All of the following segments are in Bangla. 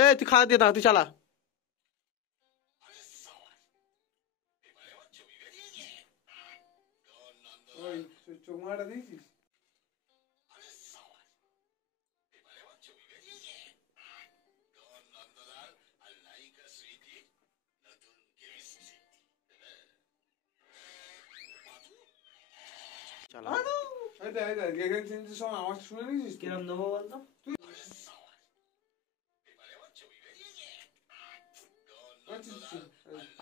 এ তুই খাওয়া দিয়ে দাও, তুই চালা। চোখমাটা দিয়েছিস? আমার শুনে নিয়েছিস? কিরম দেবো বলতো?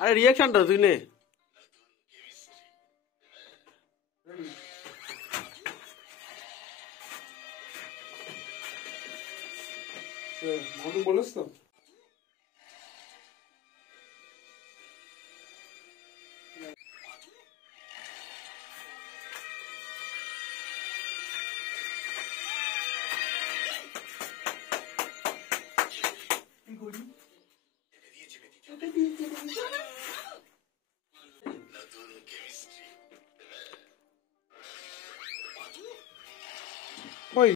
আরে রিয়াকশনটা তুই নে। মধু বলিস তো? ওই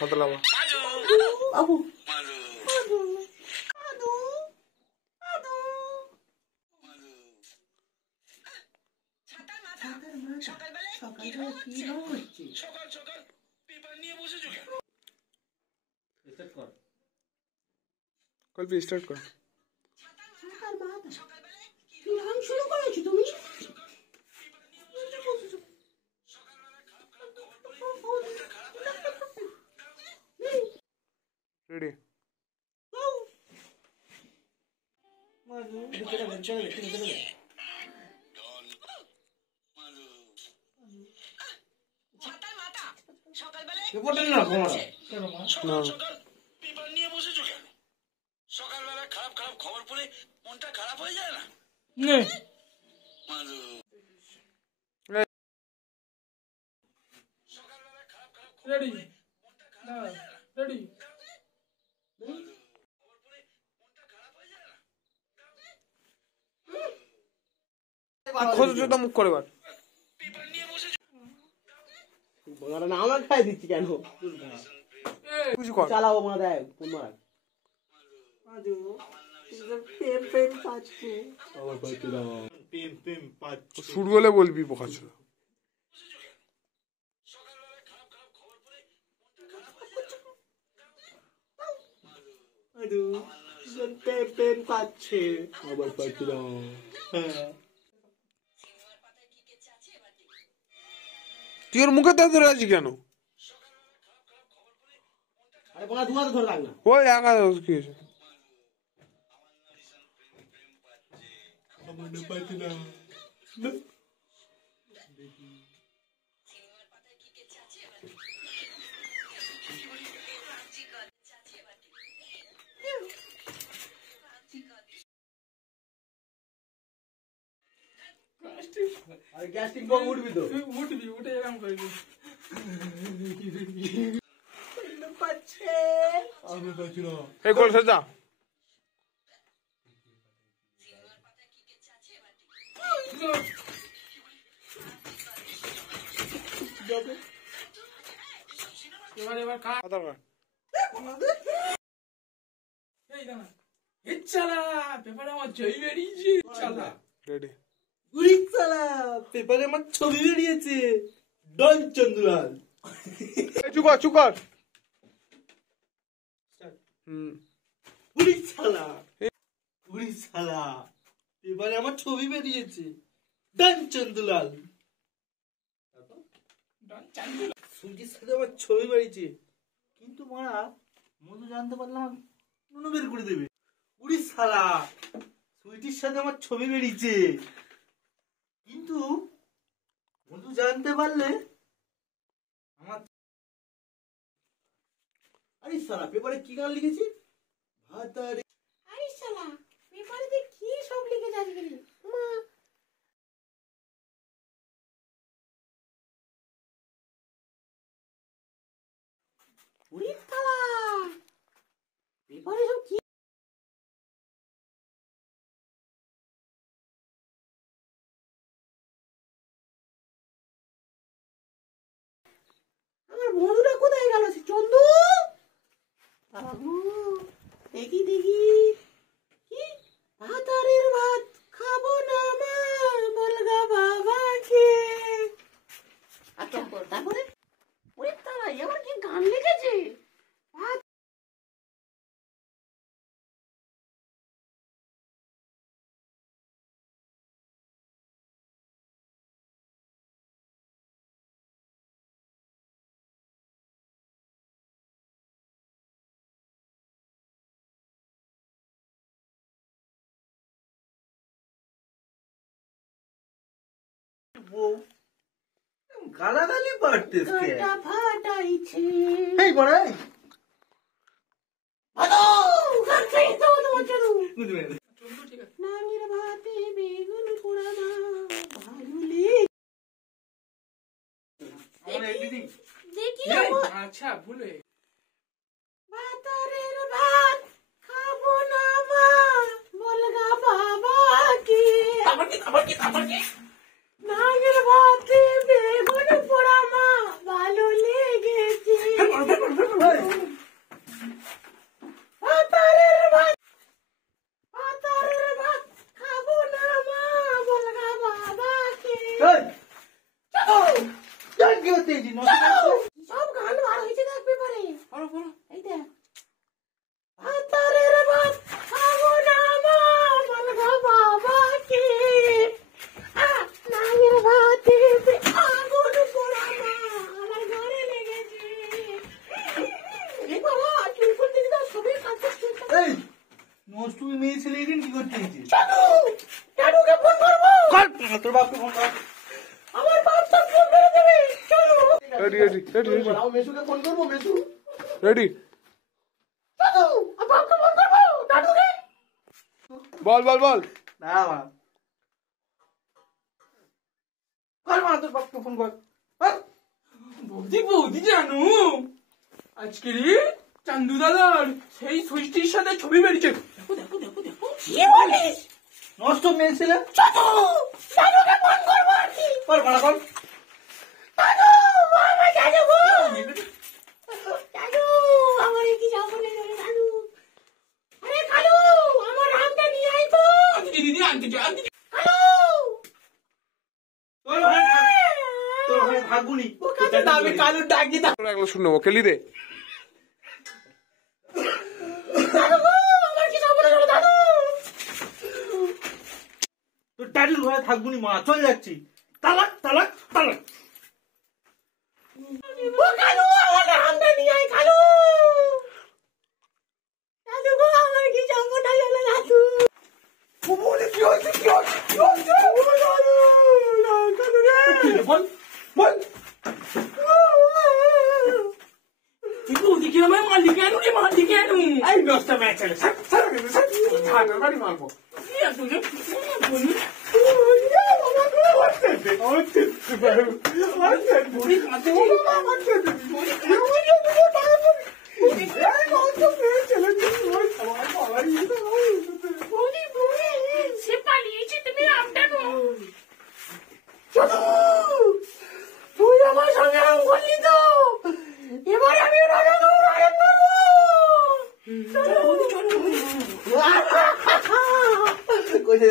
কত লাভ? কল্পি স্টার্ট কর। শুরু করেছো তুমি? রেডি? সকালবেলা খারাপ খারাপ খবর পড়ে মনটা খারাপ হয়ে যায় না? মুখ করে বার আমার খাই দিচ্ছি কেন? চালাবো মা, দেখ শুরু হলে বলবি বোকা ছিল। তুই ওর মুখে ধরে আছি কেন? ওই একা কি হয়েছে? গ্যাস্ট্রিক বল উঠবি তো? উঠে এরকম করবি। এই গোল সাজা। এবার খা। আদা কর। এই না ইচ্ছালা পেপারে আমার ছবি বেরিয়েছে। ইচ্ছালা রেডি? উড়িষ্যালা পেপারে আমার ছবি বেরিয়েছে, ডন চন্দ্রলাল। Chukar chukar. উড়িষ্যালা উড়িষ্যালা পেপারে আমার ছবি বেরিয়েছে, ডন চন্দ্রলাল। সুজির সাথে আমার ছবি বেরিয়েছে, কিন্তু মারা মধু জানতে পারলাম নুনু বের করে দেবে। উড়িষ্যালা সুইটির সাথে আমার ছবি বেরিয়েছে, কিন্তু মধু জানতে পারলে আমার। আরে শালা পেপারে কি গান লিখেছি? ভাতারে। আরে শালা পেপারে কি সব লিখে যাচ্ছে? উড়ি থালা পেপারে সব কি আমার বন্ধুটা কোথায় গেল সে চন্দু বাবু দেখি দেখি কি ভাতারের ভাত খাবো না মা বলগা বাবাকে আচ্ছা তারপরে ওরে তারা এবার কি গান লিখেছে ভাত বউ গালাগালি পারতেস কে কাটা ফাটাইছে এই বড়াই আদো গান খাই তো তোমার জন্য বুঝবে চন্দু ঠিক আছে নাঙের ভাতে বেগুন পোড়া মা ভালুলে আমার দিদি দেখি এই, আমার আচ্ছা ভুল হয়ে গেছে। ভাতারের ভাত খাবো না মা বলগা বাবাকে নাঙের ভাতে বেগুন পোড়া মা ভালো লেগেছে ভাতারের ভাত খাবো না মা বলগা বাবাকে এই যান কি হতে জি সব গান বার হয়েছে দেখ পেপারে পড়ো পড়ো এই দেখ ভাতারের ভাত খাবো না মা বলগা বাবাকে নাঙের ভাতে আগুন পোড়া মা আমার ঘরে লেগেছে এ বাবা চুলকুল দিদি তো সবই কাছে এই নষ্ট মেয়ে ছেলে এদিন কি করতে হয়েছে চালু চালুকে ফোন করবো তোর বাপকে ফোন কর আমার বাপ তো ফোন করে দেবে চলো রেডি রেডি রেডি রেডি মেসুকে ফোন করবো মেসু রেডি চালু বাপকে ফোন করবো দাদুকে বল বল বল না মা কর মা তোর বাপকে ফোন কর বৌদি বৌদি জানো আজকে রে চান্দু দাদার সেই ষষ্ঠীর সাথে ছবি বেরিয়েছে দেখো দেখো দেখো দেখো কি বলিস নষ্ট মেয়ে ছেলে চালু চালুকে ফোন করবো আর কি কর ভাড়া কর চালু আমার চালু গো চালু আমার কি যাবো না রে চালু আরে কালু আমার আমটা নিয়ে আয় তো দিদি দিদি আনতে চাই কালু তোর ওখানে থাকবুনি আমি কালুর ডাকি দাও তোরা এগুলো শুনে নেবো খেলি দে দাদু গো আমার কি যাবো না দাদু তোর ডাডির ঘরে থাকবুনি মা চলে যাচ্ছি তালাক তালাক তালাক ও কালু আমার আমটা নিয়ে আয় কালু দাদু গো আমার কি যাবো না দাদু বলে কি হচ্ছে কি হচ্ছে কি হচ্ছে বল বল বৌদি কি আমার মালিক কেন রে মালিক কেন এই নষ্ট মেয়ে ছেলে স্যার স্যার স্যার বাড়ি মারবো বৌদি বৌদি সে পালিয়েছে তুমি আমটা নাও তুই আমার সঙ্গে আম করলি তো এবার আমি রাজা দৌড়ায় মারবো কইছে